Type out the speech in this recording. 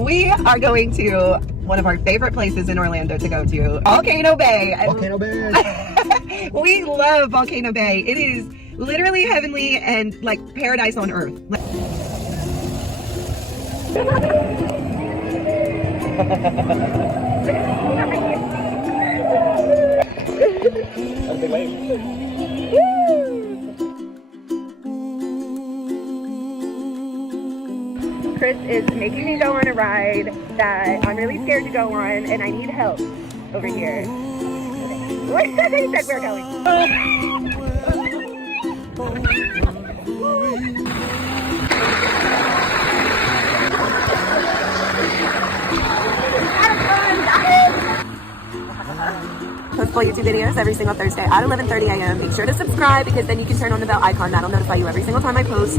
We are going to one of our favorite places in Orlando to go to, Volcano Bay. Volcano Bay. We love Volcano Bay. It is literally heavenly and like paradise on earth. Chris is making me go on a ride that I'm really scared to go on, and I need help over here. Where he said we're going? Post full YouTube videos every single Thursday at 11:30 a.m. Make sure to subscribe because then you can turn on the bell icon. That'll notify you every single time I post.